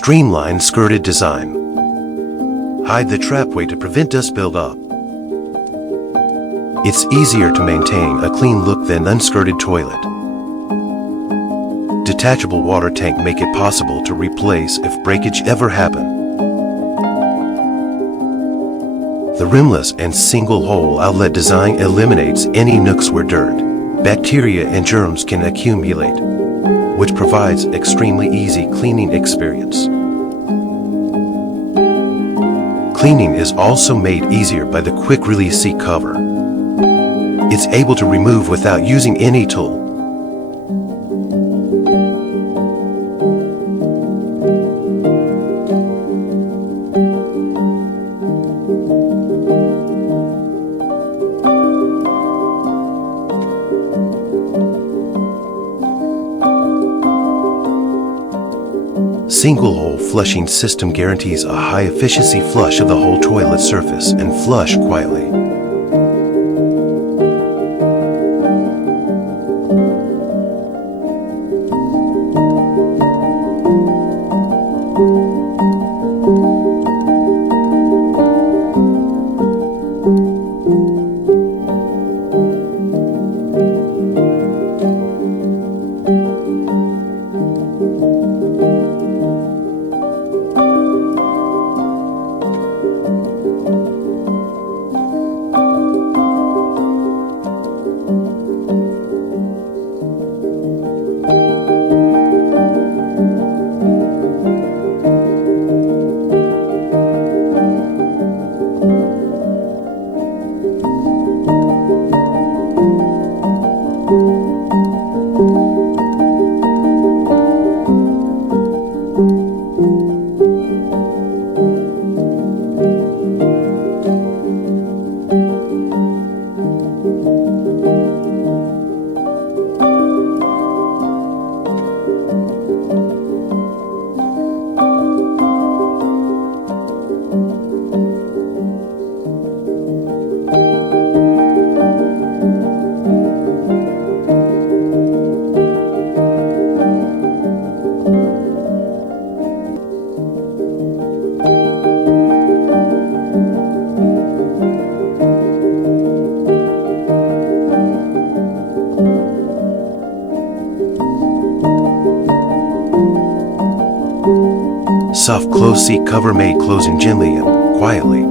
Streamlined skirted design. Hide the trapway to prevent dust buildup. It's easier to maintain a clean look than unskirted toilet. Detachable water tank make it possible to replace if breakage ever happen. The rimless and single-hole outlet design eliminates any nooks where dirt, bacteria and germs can accumulate, which provides extremely easy cleaning experience. Cleaning is also made easier by the quick-release seat cover. It's able to remove without using any tool. Single-hole flushing system guarantees a high-efficiency flush of the whole toilet surface and flush quietly. Soft close seat cover made closing gently and quietly.